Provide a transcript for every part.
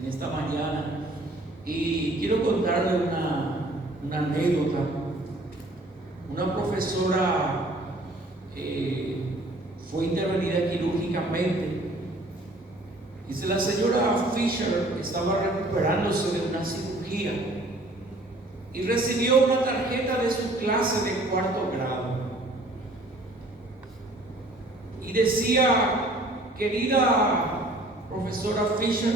en esta mañana y quiero contarle una anécdota. Una profesora fue intervenida quirúrgicamente. Dice, la señora Fisher estaba recuperándose de una cirugía y recibió una tarjeta de su clase de cuarto grado. Y decía, querida profesora Fisher,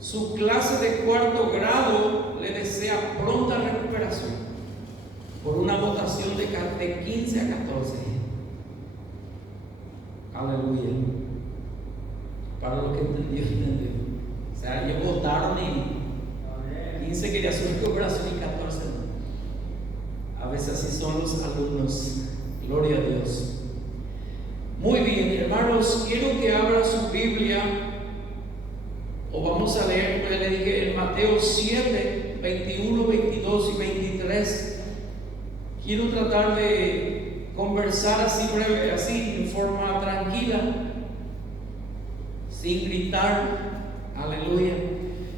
su clase de cuarto grado le desea pronta recuperación por una votación de 15 a 14. Aleluya. Para lo que entendió, entendió. O sea, ellos votaron y 15 quería su recuperación y 14 no. A veces así son los alumnos. Gloria a Dios. Muy bien, hermanos, quiero que abra su Biblia, o vamos a leer, como ya le dije, en Mateo 7, 21, 22 y 23. Quiero tratar de conversar así breve, así, en forma tranquila, sin gritar. Aleluya.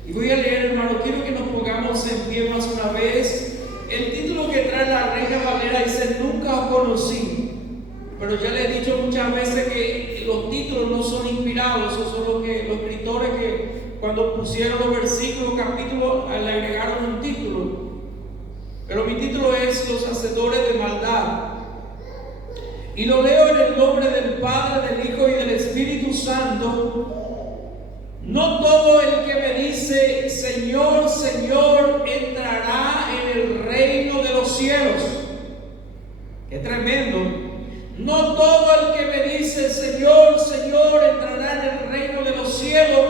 Y voy a leer, hermano, quiero que nos pongamos en pie más una vez. El título que trae la Reina Valera dice, nunca os conocí. Pero ya les he dicho muchas veces que los títulos no son inspirados, esos son los escritores que cuando pusieron los versículos, capítulos, le agregaron un título. Pero mi título es Los hacedores de maldad. Y lo leo en el nombre del Padre, del Hijo y del Espíritu Santo. No todo el que me dice, Señor, Señor, entrará en el reino de los cielos. ¡Qué tremendo! No todo el que me dice, Señor, Señor, entrará en el reino de los cielos,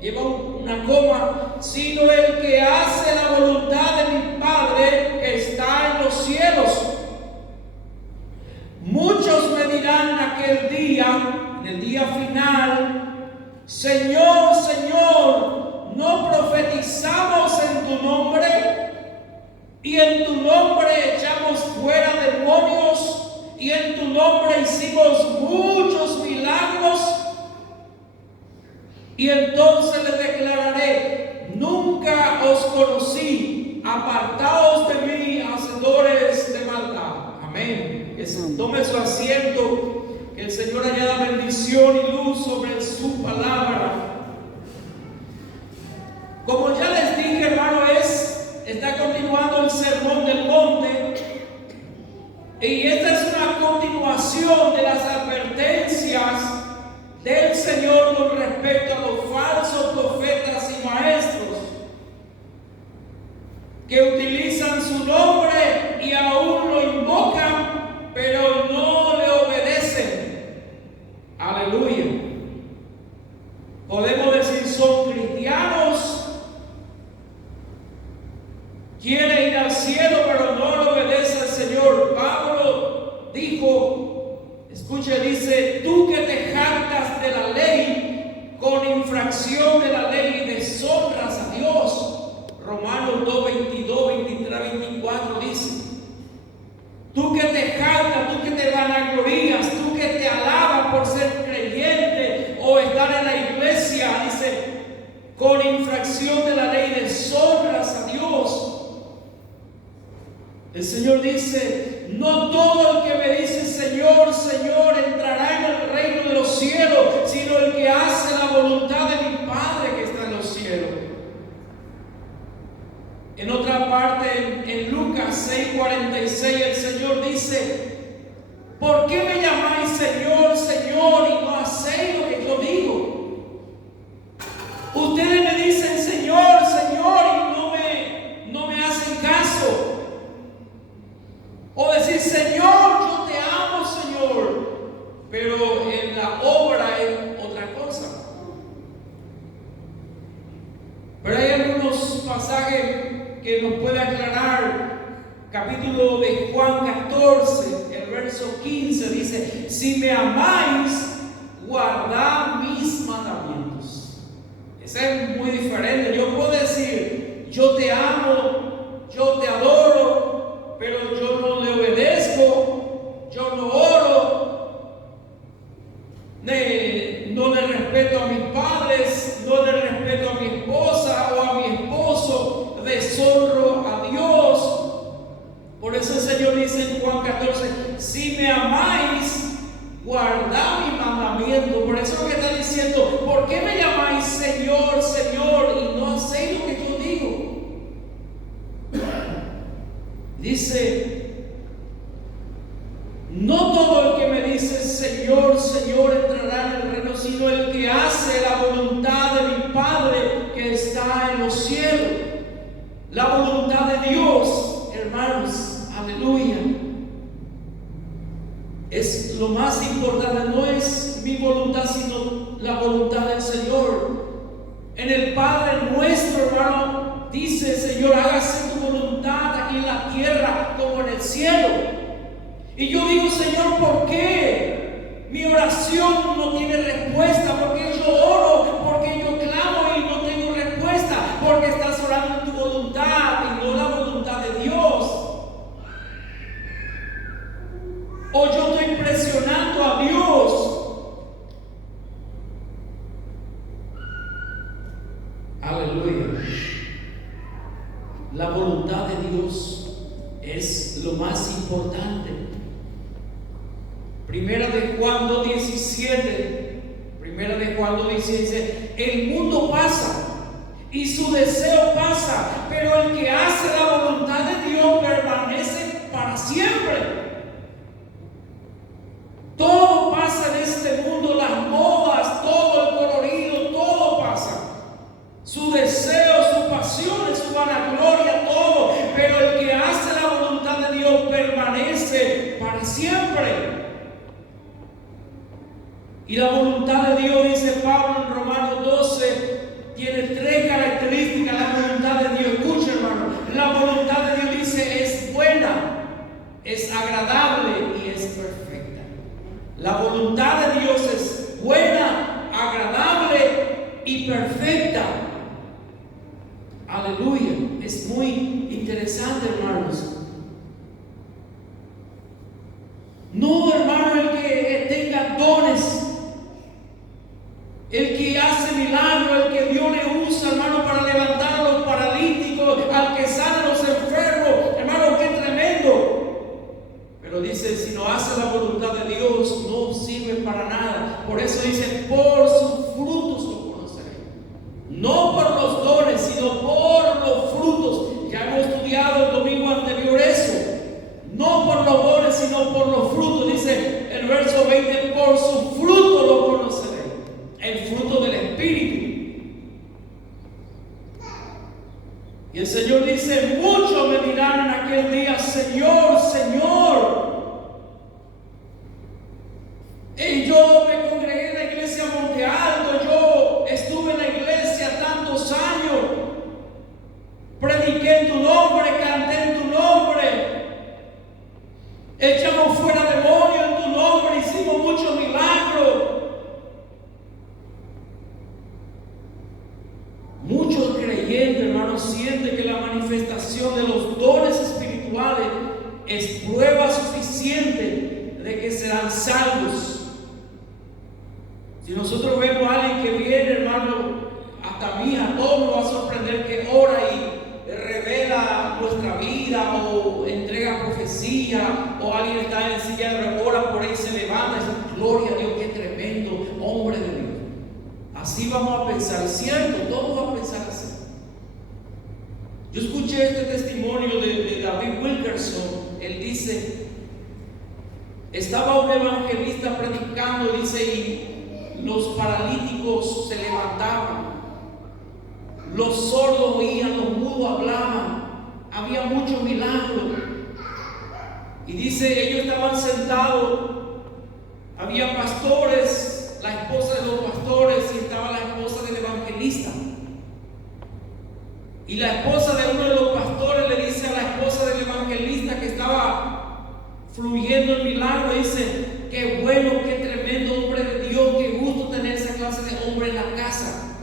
lleva una coma, sino el que hace la voluntad de mi Padre que está en los cielos. Muchos me dirán en aquel día, en el día final, Señor, Señor, ¿no profetizamos en tu nombre? Y en tu nombre echamos fuera demonios, y en tu nombre hicimos muchos milagros. Y entonces les declararé, nunca os conocí, apartaos de mí, hacedores de maldad. Amén. Tome su asiento, que el Señor añada bendición y luz sobre su palabra. Como ya les dije, hermano, está continuando el sermón del monte. Y esta es una continuación de las advertencias del Señor con respecto a los falsos profetas y maestros que utilizan su nombre y aún lo invocan, pero no le obedecen. Aleluya. Podemos decir, son cristianos, quiere ir al cielo, pero no le obedece al Señor. Pablo dijo, escuche, dice, tú que te jactas de la ley, con infracción de la ley deshonras a Dios. Romanos 2, 22, 23, 24 dice, tú que te jactas, tú que te vanaglorías, tú que te alabas por ser creyente o estar en la iglesia, dice, con infracción de la ley deshonras a Dios. El Señor dice, no todo el que me dice Señor, Señor, entrará en el reino de los cielos, sino el que hace la voluntad de mi Padre que está en los cielos. En otra parte, en Lucas 6:46, el Señor dice, ¿por qué me llamáis Señor, Señor, y no hacéis lo que yo digo? Ustedes me dicen Señor, Señor, y no me hacen caso. O decir, Señor, yo te amo, Señor, pero en la obra es otra cosa. Pero hay algunos pasajes que nos puede aclarar. Capítulo de Juan 14, el verso 15 dice, si me amáis, guardad mis mandamientos. Ese es muy diferente. Yo puedo decir, yo te amo, yo te adoro, pero yo no le obedezco, yo no oro, no le respeto a mis padres, no le respeto a mis en los cielos. La voluntad de Dios, hermanos, aleluya, es lo más importante. No es mi voluntad, sino la voluntad del Señor. En el Padre nuestro, hermano, dice el Señor: hágase tu voluntad aquí en la tierra como en el cielo. Y yo digo: Señor, ¿por qué mi oración no tiene respuesta? Porque yo oro, porque yo clamo y no tengo respuesta, porque estás orando en tu voluntad y no la voluntad de Dios. O yo estoy presionando a Dios. Aleluya. La voluntad de Dios es lo más importante. Primera de Juan 2:17. Primera de Juan 2:17 dice: el mundo pasa y su deseo pasa, pero el que hace la voluntad de Dios permanece para siempre. Todo pasa en este mundo, las modas, todo el colorido, todo pasa. Su deseo, su pasión, su vanagloria, todo. Pero el que hace la voluntad de Dios permanece para siempre. Y la voluntad de Dios, dice Pablo en Romanos 12, tiene 3 características. La voluntad de Dios, escucha, hermano, la voluntad de Dios, dice, es buena, es agradable y es perfecta. La voluntad de Dios es buena, agradable y perfecta. Aleluya. Es muy interesante, hermanos. No, hermano, el que tenga dones, el que hace milagros, el que Dios le usa, hermano, para levantar a los paralíticos, al que sana a los enfermos, hermano, qué tremendo. Pero dice, si no hace la voluntad de Dios, no sirve para nada. Por eso dice, por sus frutos lo conoceré. No por los dones, sino por los frutos. Ya hemos estudiado el domingo anterior eso. No por los dones, sino por los frutos. Dice el verso 20, por su fruto lo conoceré. El fruto del Espíritu. Y el Señor dice, muchos me dirán en aquel día, Señor, Señor. Y yo me congregué en la iglesia Monte Alto, yo estuve en la iglesia tantos años, prediqué en tu nombre, canté en tu nombre, echamos fuera demonios en tu nombre, hicimos muchos milagros. Muchos creyentes, hermanos, sienten que la manifestación de los dones espirituales es prueba suficiente de que serán salvos. Si nosotros vemos a alguien que viene, hermano, hasta a mí, a todos nos va a sorprender, que ora y revela nuestra vida, o entrega profecía, o alguien está en silla de ruedas, ora por él, se levanta y dice, gloria a Dios, qué tremendo hombre de Dios. Así vamos a pensar, ¿cierto? Todos vamos a pensar así. Yo escuché este testimonio de David Wilkerson. Él dice, estaba un evangelista predicando, dice, y los paralíticos se levantaban, los sordos oían, los mudos hablaban, había muchos milagros. Y dice, ellos estaban sentados, había pastores, la esposa de los pastores, y estaba la esposa del evangelista. Y la esposa de uno de los pastores le dice a la esposa del evangelista que estaba fluyendo el milagro, dice, qué bueno, qué tremendo hombre de Dios, qué gusto tener esa clase de hombre en la casa.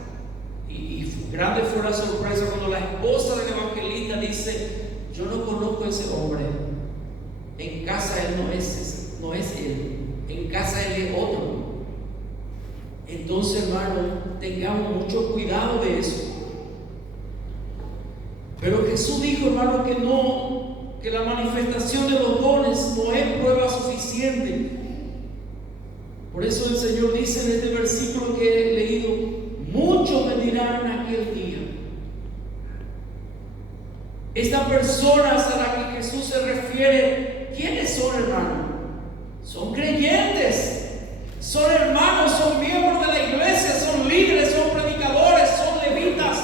Y grande fue la sorpresa cuando la esposa del evangelista dice, yo no conozco a ese hombre, en casa él no es él, en casa él es otro. Entonces, hermano, tengamos mucho cuidado de eso. Pero Jesús dijo, hermano, que la manifestación de los dones no es prueba suficiente. Por eso el Señor dice en este versículo que he leído, muchos me dirán en aquel día. Estas personas a las que Jesús se refiere, ¿quiénes son, hermano? Son creyentes, son hermanos, son miembros de la iglesia, son líderes, son predicadores, son levitas.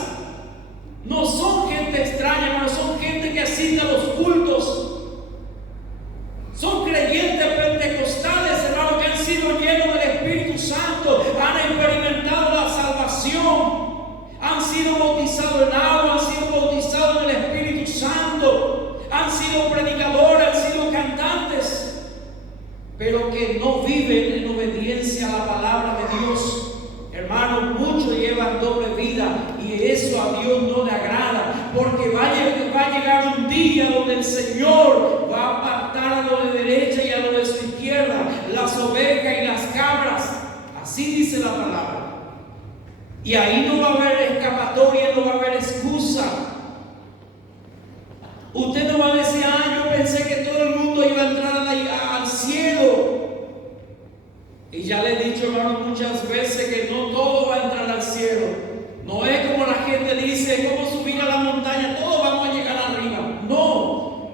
bautizados en agua, han sido bautizados en el Espíritu Santo, han sido predicadores, han sido cantantes, pero que no viven en obediencia a la palabra de Dios. Hermanos, muchos llevan doble vida y eso a Dios no le agrada, porque va a llegar un día donde el Señor va a apartar a lo de derecha y a lo de su izquierda, las ovejas y las cabras. Así dice la palabra. Y ahí no va a haber escapatoria, no va a haber excusa. Usted no va a decir, yo pensé que todo el mundo iba a entrar al cielo. Y ya le he dicho, hermano, muchas veces que no todo va a entrar al cielo. No es como la gente dice, ¿cómo subir a la montaña? Todos vamos a llegar arriba. No.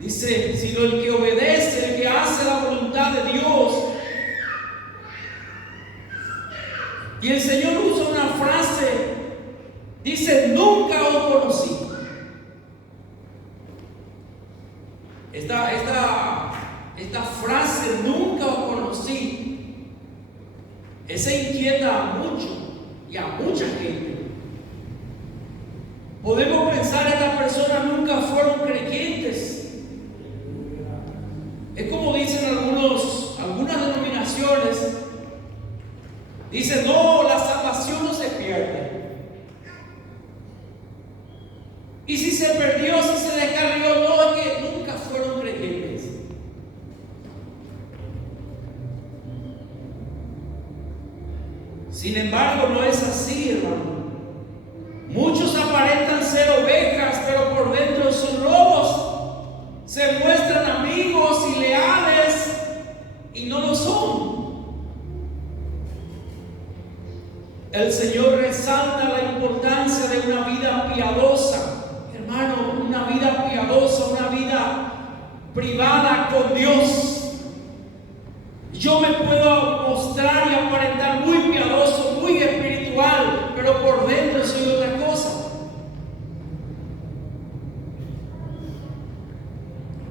Dice, sino el que obedece, el que hace la voluntad de Dios. Y el Señor usa una frase, dice, nunca os conocí. Esta frase, nunca os conocí, esa inquieta a mucho y a mucha gente. Podemos pensar que estas personas nunca fueron creyentes. Es como dicen algunas denominaciones. Dicen, no, la salvación no se pierde. Y si se perdió, si se descarrió, no, es que nunca fueron creyentes. Sin embargo, no es así, hermano. Muchos aparentan ser ovejas, pero por dentro son lobos. Se muestran amigos y leales y no lo son. El Señor resalta la importancia de una vida piadosa. Hermano, una vida piadosa, una vida privada con Dios. Yo me puedo mostrar y aparentar muy piadoso, muy espiritual, pero por dentro soy otra cosa.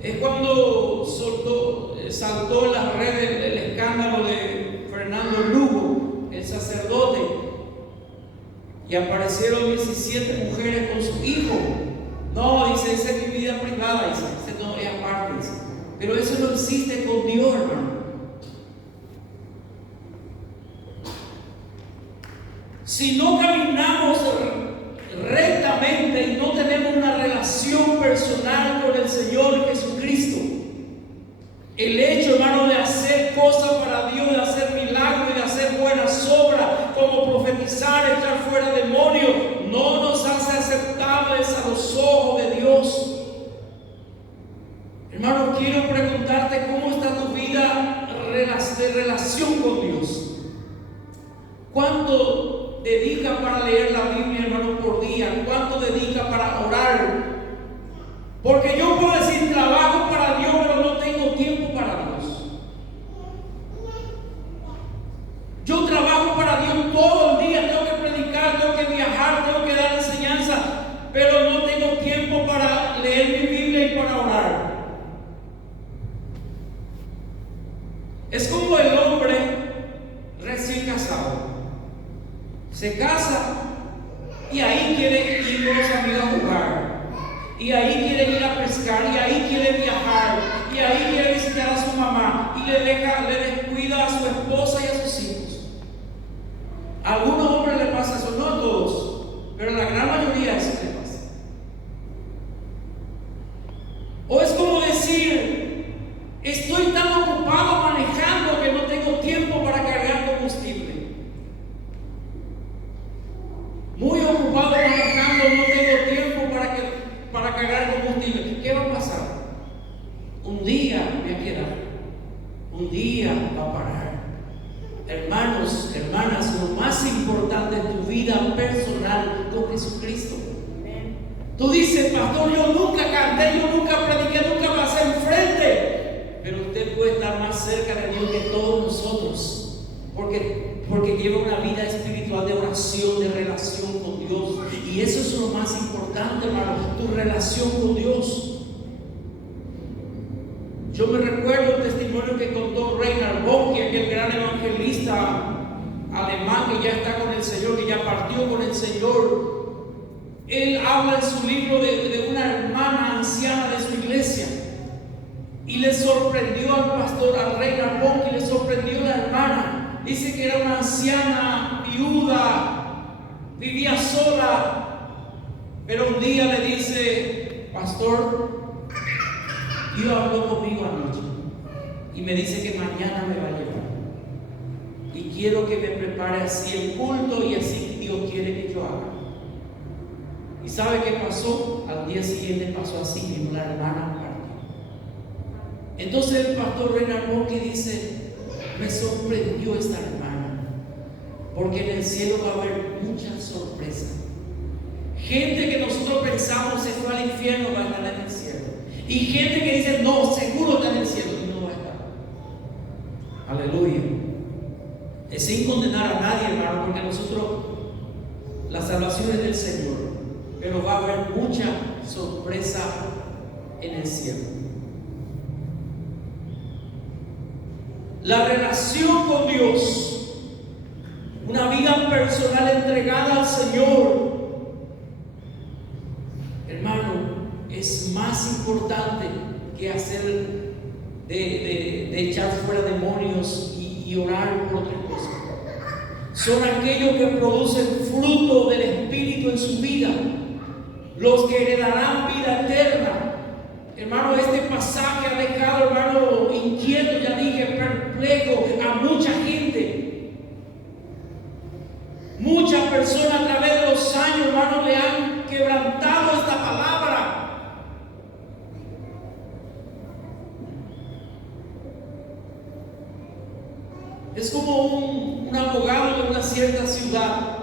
Es cuando saltó en las redes el escándalo de Fernando Lugo, el sacerdote, y aparecieron 17 mujeres con su hijo. No, dice, esa es mi vida privada, dice, no, es aparte, dice. Pero eso no existe con Dios, hermano. Si no caminamos rectamente y no tenemos una relación personal con el Señor Jesucristo, el hecho, hermano, de hacer cosas para Dios, de hacer milagros y de hacer buenas obras, como profetizar, echar fuera demonios, no nos hace aceptables a los ojos de Dios. Hermano, quiero preguntarte cómo está tu vida de relación con Dios. ¿Cuánto dedica para leer la Biblia, hermano, por día? ¿Cuánto dedica para orar? Porque yo puedo decir, trabajo para Dios, pero no tengo tiempo para Dios. Yo trabajo para Dios todo el día, tengo que predicar, tengo que viajar, tengo que dar enseñanza, pero no tengo tiempo para leer mi Biblia y para orar. Es como el hombre recién casado. Se casa y ahí quiere ir con los amigos a jugar, y ahí quiere ir a pescar, y ahí quiere viajar, y ahí quiere visitar a su mamá, y le descuida a su esposa y a sus hijos. A algunos hombres les pasa eso, no a todos, pero a la gran mayoría eso les pasa. O es como decir, estoy tan ocupado manejando que no tengo tiempo para cargar combustible. Muy ocupado manejando, no tengo tiempo para cargar combustible. ¿Qué va a pasar? Un día voy a quedar, un día va a parar. Hermanos, hermanas, lo más importante es tu vida personal con Jesucristo. Tú dices, pastor, yo nunca canté, yo nunca prediqué, nunca pasé enfrente. Pero usted puede estar más cerca de Dios que todos nosotros, porque lleva una vida espiritual de oración, de relación con Dios. Y eso es lo más importante, hermano, tu relación con Dios. Yo me recuerdo el testimonio que contó Reinhard Bonnke, aquel gran evangelista alemán que ya está con el Señor, que ya partió con el Señor, él habla en su libro de una hermana anciana de su iglesia. Y le sorprendió al pastor, al rey Ramón, y le sorprendió la hermana. Dice que era una anciana, viuda, vivía sola. Pero un día le dice: pastor, Dios habló conmigo anoche y me dice que mañana me va a llevar. Y quiero que me prepare así el culto y así Dios quiere que yo haga. ¿Y sabe qué pasó? Al día siguiente pasó así mismo, la hermana partió. Entonces el pastor Reynard que dice: me sorprendió esta hermana, porque en el cielo va a haber muchas sorpresas. Gente que nosotros pensamos se fue al infierno va a estar en el cielo. Y gente que dice: no, seguro está en el cielo, y no va a estar. Aleluya. Es sin condenar a nadie, hermano, porque nosotros, la salvación es del Señor, pero va a haber mucha sorpresa en el cielo. La relación con Dios, una vida personal entregada al Señor, hermano, es más importante que hacer de echar fuera demonios y orar por otras cosas. Son aquellos que producen fruto del Espíritu en su vida, los que heredarán vida eterna. Hermano, este pasaje ha dejado, hermano, inquieto, ya dije, perplejo a mucha gente. Muchas personas a través de los años, hermano, le han quebrantado esta palabra. Es como un abogado de una cierta ciudad.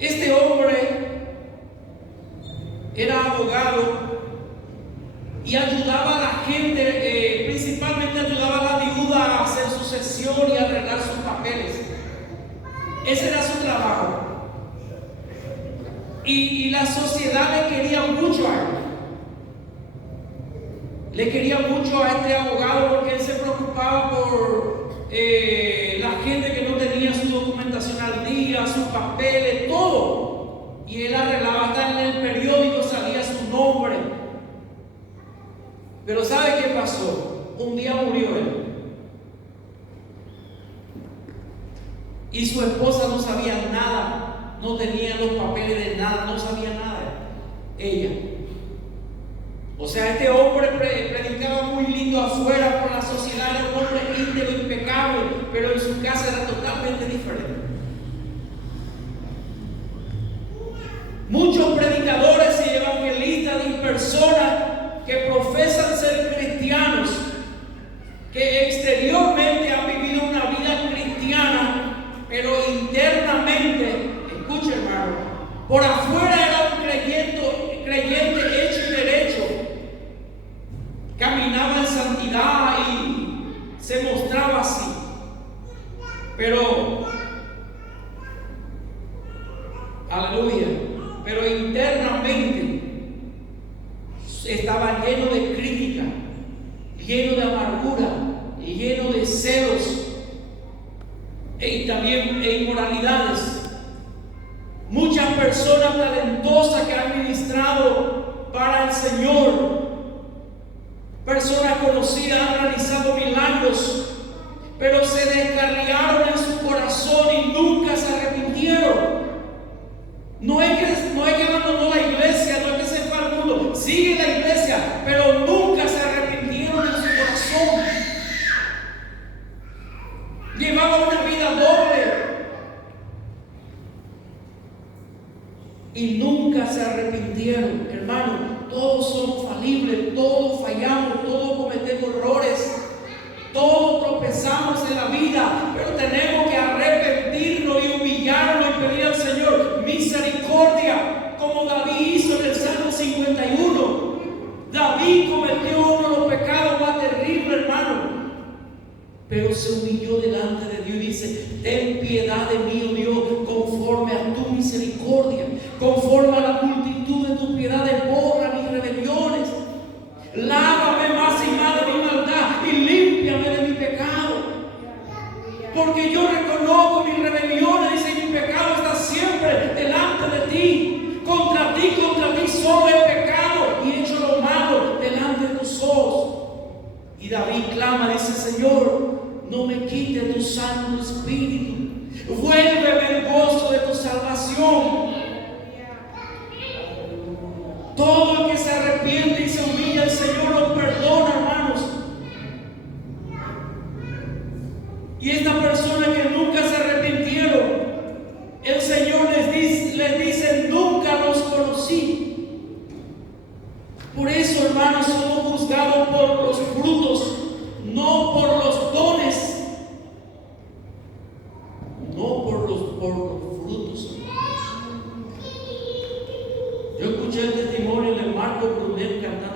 Este hombre era abogado y ayudaba a la gente, principalmente ayudaba a la viuda a hacer sucesión y a arreglar sus papeles. Ese era su trabajo. Y la sociedad le quería mucho a él. Le quería mucho a este abogado porque él se preocupaba por la gente que no tenía su documentación al día, sus papeles, todo. Y él arreglaba, hasta en el periódico salía su nombre. Pero ¿sabe qué pasó? Un día murió él. Y su esposa no sabía nada, no tenía los papeles de nada, no sabía nada. Ella. O sea, este hombre predicaba muy lindo afuera por la sociedad, era un hombre íntegro, impecable, pero en su casa era totalmente diferente. Muchos predicadores y evangelistas y personas que profesan ser cristianos, que exteriormente han vivido una vida cristiana, pero internamente, escuche hermano, por afuera era un creyente hecho y derecho, caminaba en santidad y se mostraba así, pero aleluya, pero internamente estaba lleno de crítica, lleno de amargura, lleno de celos y también inmoralidades. Muchas personas talentosas que han ministrado para el Señor, personas conocidas, han realizado milagros, pero se descarriaron en su corazón y nunca se arrepintieron. No es que abandonó la iglesia, no es que se fue al mundo, sigue la iglesia, pero nunca se arrepintieron en su corazón. Llevaban una vida doble y nunca se arrepintieron. Hermano, todos somos falibles, todos fallamos, todos cometemos errores, todos tropezamos en la vida, pero tenemos que arrepentirnos y humillarnos y pedir al Señor misericordia, como David hizo en el Salmo 51. David cometió uno de los pecados más terribles, hermano, pero se humilló delante de Dios y dice: ten piedad de mí, oh Dios, conforme a tu misericordia, conforme a la multitud de tus piedades, borra mis rebeliones, lávame más y más de mi maldad y límpiame de mi pecado, porque yo reconozco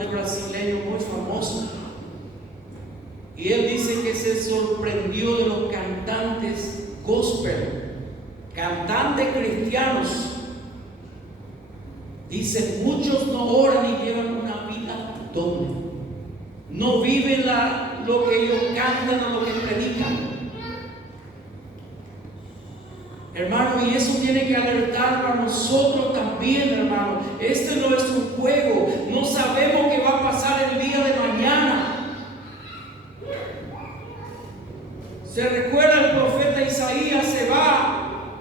cantante brasileño muy famoso. Y él dice que se sorprendió de los cantantes gospel, cantantes cristianos. Dice, muchos no oran y llevan una vida doble. No viven lo que ellos cantan o lo que predican. Hermano, y eso tiene que alertar a nosotros también, hermano. Este no es un juego. No sabemos qué va a pasar el día de mañana. Se recuerda el profeta Isaías se va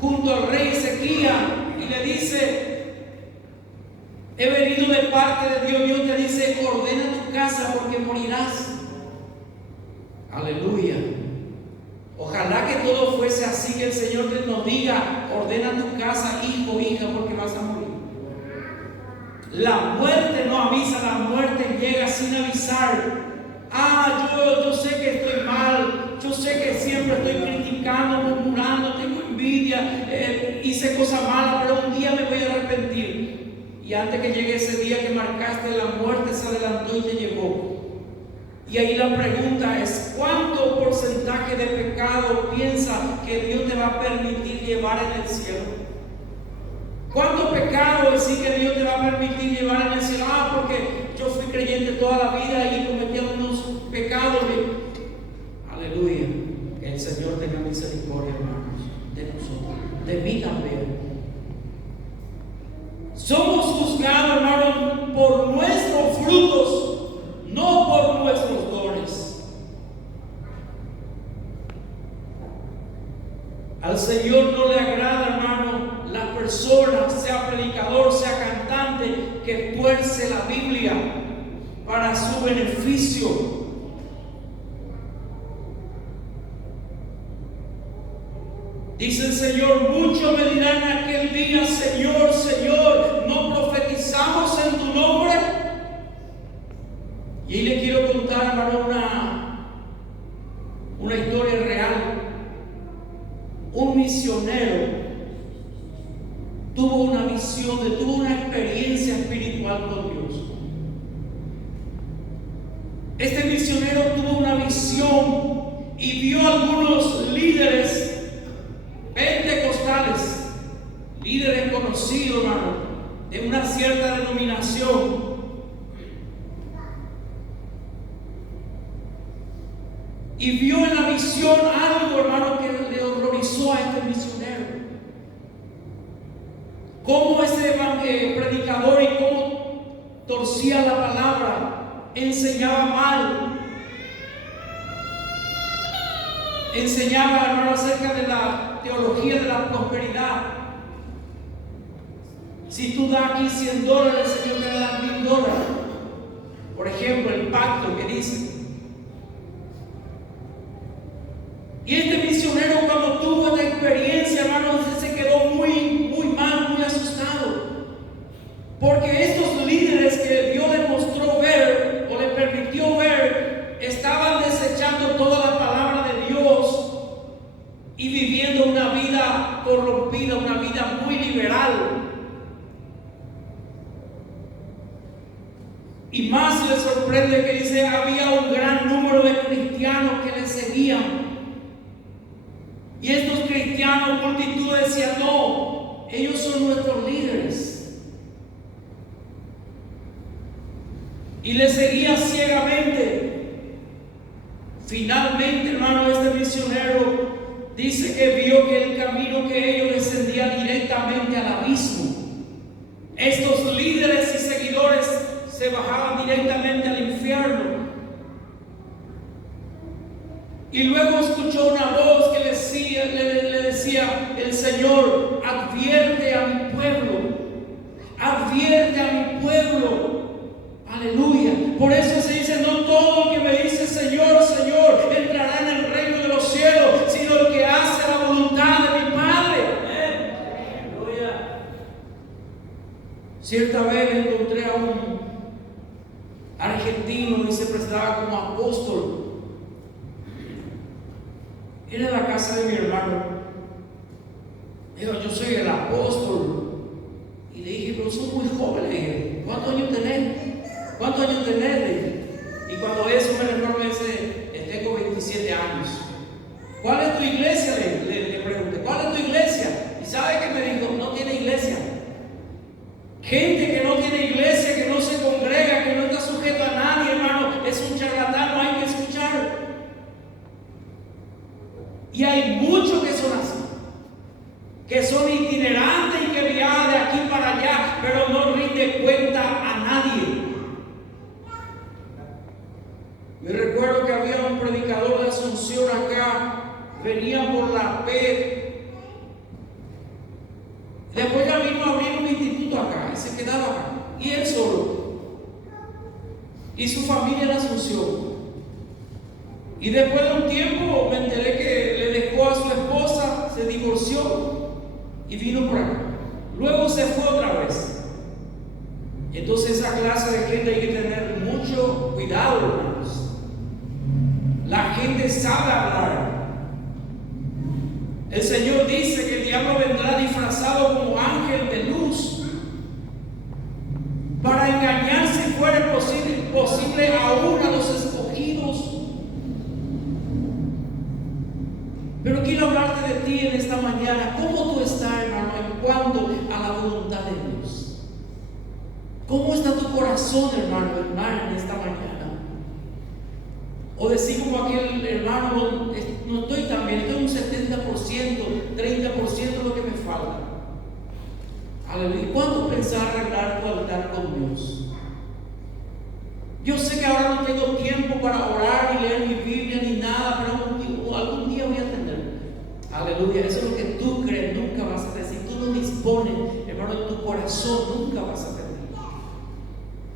junto al rey Ezequías y le dice: he venido de parte de Dios. Dios te dice: ordena tu casa porque morirás. Aleluya. Ojalá que todo fuese así, que el Señor nos diga: ordena tu casa, hijo, hija, porque vas a morir. La muerte no avisa, la muerte llega sin avisar. Yo sé que estoy mal, yo sé que siempre estoy criticando, murmurando, tengo envidia, hice cosas malas, pero un día me voy a arrepentir. Y antes que llegue ese día que marcaste, la muerte se adelantó y te llegó. Y ahí la pregunta es: ¿cuánto porcentaje de pecado piensa que Dios te va a permitir llevar en el cielo? ¿Cuánto pecado es sí que Dios te va a permitir llevar en el cielo? Porque yo fui creyente toda la vida y cometí algunos pecados. Aleluya. Que el Señor tenga misericordia, hermanos, de nosotros, de mí también. Somos juzgados, hermanos, por nuestros frutos, no por nuestros dones. Al Señor no le agrada, hermano, la persona, sea predicador, sea cantante, que tuerce la Biblia para su beneficio. Dice el Señor: muchos me dirán en aquel día: Señor, Señor, ¿no profetizamos en tu nombre? Y ahí le quiero contar, hermano, una historia real. Un misionero tuvo una visión, tuvo una experiencia espiritual con Dios. Este misionero tuvo una visión y vio a algunos líderes pentecostales, líderes conocidos, hermano, de una cierta denominación. Y vio en la visión algo, hermano, que le horrorizó a este misionero. Cómo ese predicador y cómo torcía la palabra, enseñaba mal. Enseñaba, hermano, acerca de la teología de la prosperidad. Si tú das aquí $100, el Señor te va a dar $1000. Por ejemplo, el pacto que dice. Y este misionero, cuando tuvo esta experiencia, hermano, se quedó muy mal, muy asustado. Porque estos líderes que Dios le mostró ver o le permitió ver, estaban desechando toda la palabra de Dios y viviendo una vida corrompida, una vida muy liberal. Y más le sorprende que dice: había un gran número de cristianos que le seguían. Y estos cristianos, multitudes, decían: no, ellos son nuestros líderes. Y le seguían ciegamente. Finalmente, hermano, este misionero dice que vio que el camino que ellos descendía directamente al abismo. Estos líderes y seguidores se bajaban directamente al infierno. Y luego escuchó una voz que le decía: el Señor, advierte a mi pueblo, advierte a mi pueblo. Aleluya. Por eso se dice: no todo el que me dice Señor, Señor, entrará en el reino de los cielos, sino el que hace la voluntad de mi Padre. Aleluya. Cierta vez encontré a un argentino y se presentaba como apóstol. Era en la casa de mi hermano. Dijo: yo soy el apóstol. Y le dije: pero son muy jóvenes. ¿cuántos años tenés? ¿Cuántos años tenés? Y cuando eso me recuerdo, me dice, tengo 27 años. ¿Cuál es tu iglesia? Le pregunté, ¿cuál es tu iglesia? ¿Y sabe qué me dijo? No tiene iglesia. Gente que no tiene iglesia, que no se congrega, que no está sujeto a nadie, hermano, es un charlatán, no hay que escuchar. Y hay muchos que son así, que son itinerantes y que viajan de aquí para allá, pero no rinde cuenta a nadie. Me recuerdo que había un predicador de Asunción acá, venía por la P. Después ya vino a abrir un instituto acá y se quedaba acá, y él solo, y su familia en Asunción. Y después de un tiempo me enteré que le dejó a su esposa, se divorció y vino por acá. Luego se fue otra vez. Entonces esa clase de gente hay que tener mucho cuidado, hermanos. La gente sabe hablar. El Señor dice que el diablo vendrá disfrazado como ángel de luz para engañar, si fuera posible aún a los escogidos. Pero quiero hablarte de ti en esta mañana. ¿Cómo tú estás, hermano, en cuanto a la voluntad de Dios? ¿Cómo está tu corazón, hermano, en esta mañana? O decir como aquel hermano, no estoy tan bien, estoy un 70%, 30% de lo que me falta. Aleluya. ¿Cuánto pensar arreglar tu altar con Dios? Yo sé que ahora no tengo tiempo para orar ni leer mi Biblia ni nada, pero algún día voy a tener. Aleluya. Eso es lo que tú crees, nunca vas a tener. Si tú no dispones, hermano, en tu corazón, nunca vas a tener.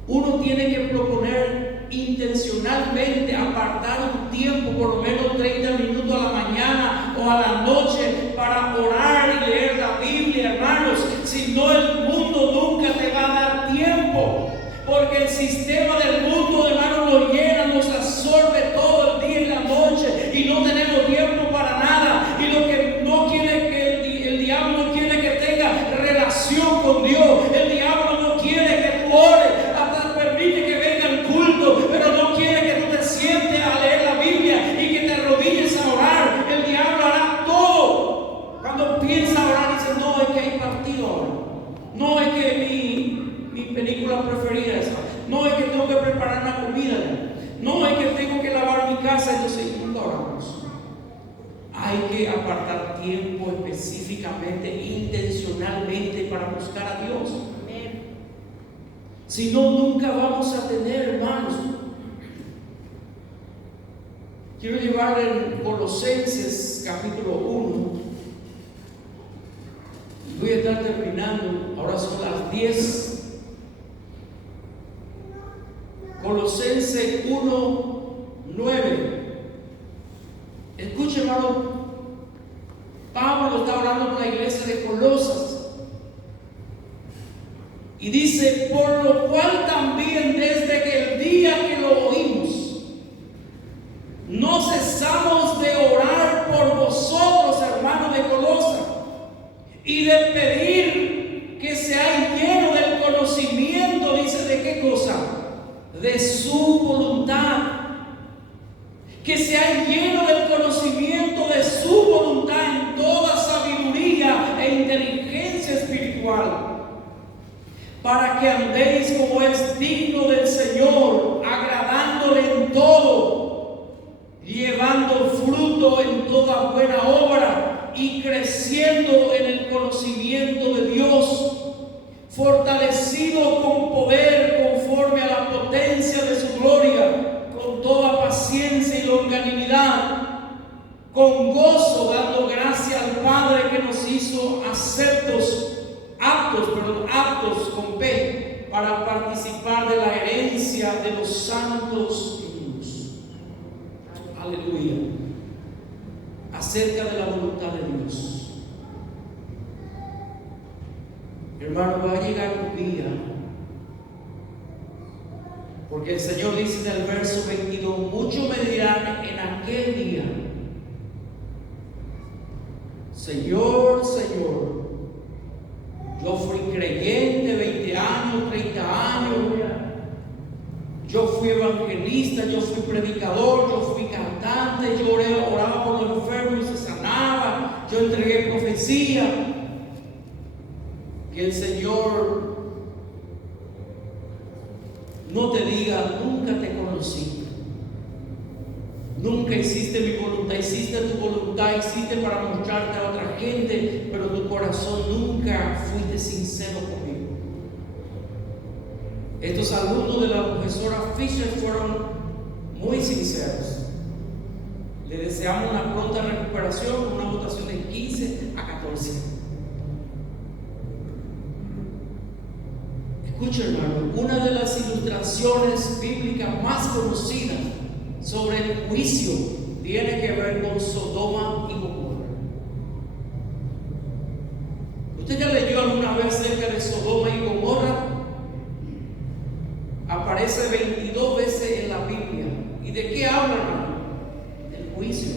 Uno tiene que proponer intencionalmente apartar un tiempo, por lo menos 30 minutos a la mañana o a la noche, para orar y leer la Biblia, hermanos. Si no, el mundo nunca te va a dar tiempo, porque el sistema del mundo, hermanos, nos llena, nos absorbe todo el día y la noche, y no tenemos tiempo para nada. Y lo que no quiere que el diablo no quiere que tenga relación con Dios. El diablo no quiere que tú ores, hasta permite que venga el culto, pero no quiere que tú te sientes a leer la Biblia y que te arrodilles a orar. El diablo hará todo. Cuando piensa orar, dice, no, es que hay partido ahora. No, es que mi película preferida es esa. No, es que tengo que preparar una comida. No, es que tengo que lavar mi casa. Entonces, nunca oramos. Hay que apartar tiempo específicamente, intencionalmente, para buscar a Dios. Si no, nunca vamos a tener, hermanos. Quiero llevar en Colosenses capítulo 1. Voy a estar terminando. Ahora son las 10. Colosenses 1:9. Escuche, hermano. Pablo está hablando con la iglesia de Colosas. Y dice, por lo cual también desde que el día que lo oímos, no cesamos de orar por vosotros, hermanos de Colosas, y de pedir que seáis llenos del conocimiento, dice, ¿de qué cosa? De su voluntad. Que seáis llenos del conocimiento de su voluntad en toda sabiduría e inteligencia espiritual, para que andéis como es digno del Señor, agradándole en todo, llevando fruto en toda buena obra y creciendo en el conocimiento de Dios, fortalecido con poder conforme a la potencia de su gloria, con toda paciencia y longanimidad, con gozo, dando gracia al Padre que nos hizo aptos con P, para participar de la herencia de los santos en Dios. Aleluya. Acerca de la voluntad de Dios. Hermano, va a llegar un día, porque el Señor dice en el verso 22, muchos me dirán en aquel día, Señor, Señor, Yo fui creyente 20 años, 30 años. Yo fui evangelista, yo fui predicador, yo fui cantante, yo oraba por los enfermos y se sanaba, yo entregué profecía. Que el Señor no te diga, nunca te conocí, nunca hiciste mi voluntad, hiciste tu voluntad, hiciste para mostrarte a otra gente, pero tu corazón nunca fuiste sincero conmigo. Estos alumnos de la profesora Fisher fueron muy sinceros. Le deseamos una pronta recuperación con una votación de 15 a 14. Escucha, hermano, una de las ilustraciones bíblicas más conocidas sobre el juicio tiene que ver con Sodoma y Gomorra. ¿Usted ya leyó alguna vez acerca de Sodoma y Gomorra? Aparece 22 veces en la Biblia. ¿Y de qué habla, hermano? Del juicio.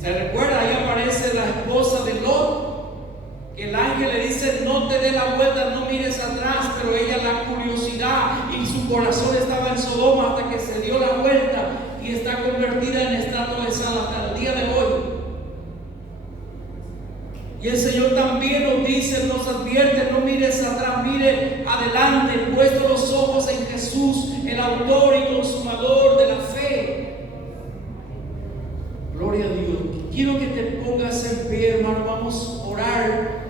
¿Se recuerda? Ahí aparece la esposa de Lot, que el ángel le dice, no te dé la vuelta, no mires atrás, pero ella, la curiosidad y su corazón estaba en Sodoma hasta que se dio la vuelta y está convertida en estatua de sal hasta el día de hoy. Y el Señor también nos dice, nos advierte, no mires atrás, mire adelante, puesto los ojos en Jesús, el autor y consumador de la fe. Gloria a Dios. Quiero que te pongas en pie, hermano, vamos a orar.